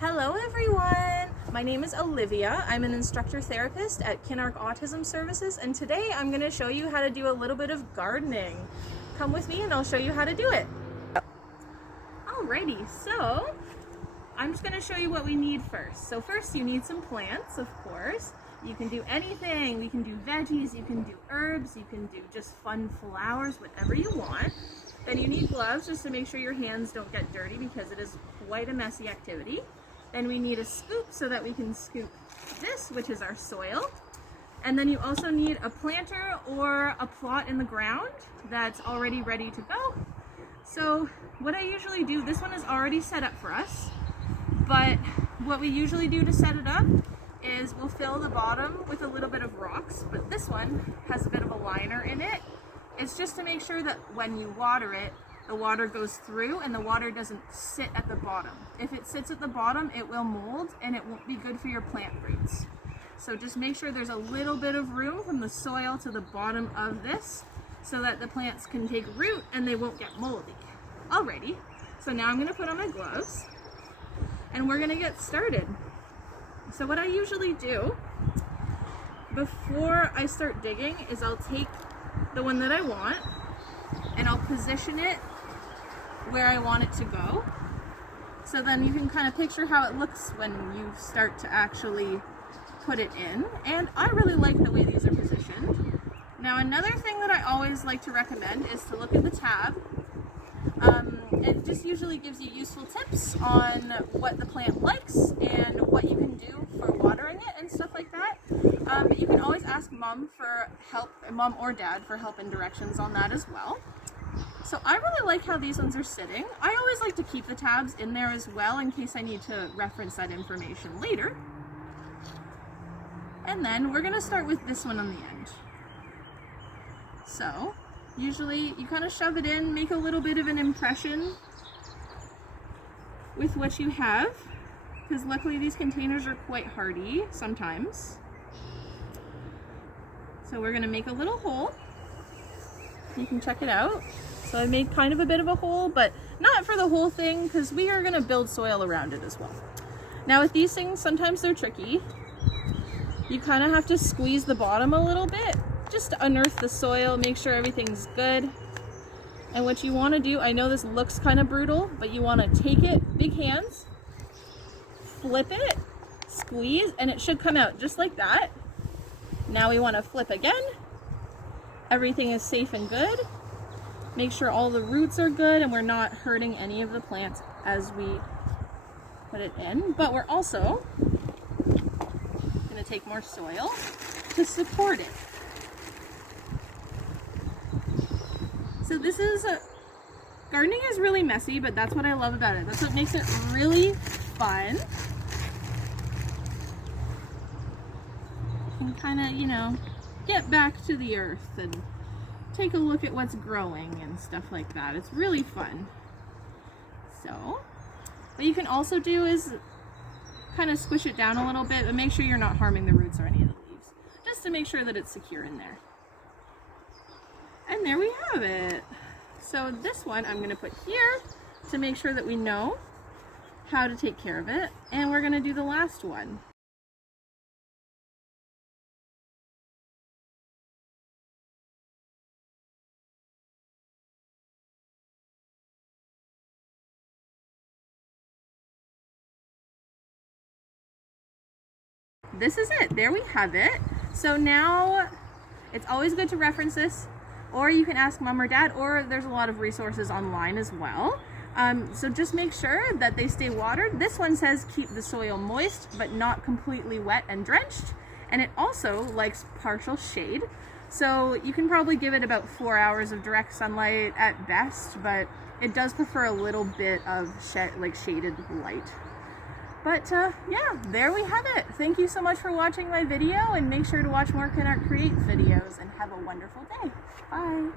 Hello everyone! My name is Olivia. I'm an instructor therapist at Kinark Autism Services, and today I'm going to show you how to do a little bit of gardening. Come with me and I'll show you how to do it. Alrighty, so I'm just going to show you what we need first. So first you need some plants, of course. You can do anything. We can do veggies, you can do herbs, you can do just fun flowers, whatever you want. Then you need gloves just to make sure your hands don't get dirty because it is quite a messy activity. Then we need a scoop so that we can scoop this, which is our soil. And then you also need a planter or a plot in the ground that's already ready to go. So what I usually do, this one is already set up for us, but what we usually do to set it up is we'll fill the bottom with a little bit of rocks, but this one has a bit of a liner in it. It's just to make sure that when you water it, the water goes through and the water doesn't sit at the bottom. If it sits at the bottom, it will mold and it won't be good for your plant roots. So just make sure there's a little bit of room from the soil to the bottom of this so that the plants can take root and they won't get moldy. Alrighty, so now I'm going to put on my gloves and we're going to get started. So what I usually do before I start digging is I'll take the one that I want and I'll position it where I want it to go. So then you can kind of picture how it looks when you start to actually put it in. And I really like the way these are positioned. Now another thing that I always like to recommend is to look at the tab. It just usually gives you useful tips on what the plant likes and what you can do for watering it and stuff like that. You can always ask mom for help, mom or dad for help and directions on that as well. So I really like how these ones are sitting. I always like to keep the tabs in there as well in case I need to reference that information later. And then we're going to start with this one on the end. So usually you kind of shove it in, make a little bit of an impression with what you have, because luckily these containers are quite hardy sometimes. So we're going to make a little hole. You can check it out. So I made kind of a bit of a hole, but not for the whole thing because we are going to build soil around it as well. Now with these things, sometimes they're tricky. You kind of have to squeeze the bottom a little bit just to unearth the soil, make sure everything's good. And what you want to do, I know this looks kind of brutal, but you want to take it, big hands, flip it, squeeze, and it should come out just like that. Now we want to flip again. Everything is safe and good. Make sure all the roots are good and we're not hurting any of the plants as we put it in. But we're also going to take more soil to support it. So this is, gardening is really messy, but that's what I love about it. That's what makes it really fun. You can kind of, you know, get back to the earth and take a look at what's growing and stuff like that. It's really fun. So, what you can also do is kind of squish it down a little bit, but make sure you're not harming the roots or any of the leaves, just to make sure that it's secure in there. And there we have it. So this one I'm going to put here to make sure that we know how to take care of it. And we're going to do the last one. This is it. There we have it. So now it's always good to reference this, or you can ask mom or dad, or there's a lot of resources online as well. So just make sure that they stay watered. This one says keep the soil moist, but not completely wet and drenched. And it also likes partial shade. So you can probably give it about 4 hours of direct sunlight at best, but it does prefer a little bit of shaded light. But yeah, there we have it. Thank you so much for watching my video, and make sure to watch more Kinark Create videos and have a wonderful day. Bye.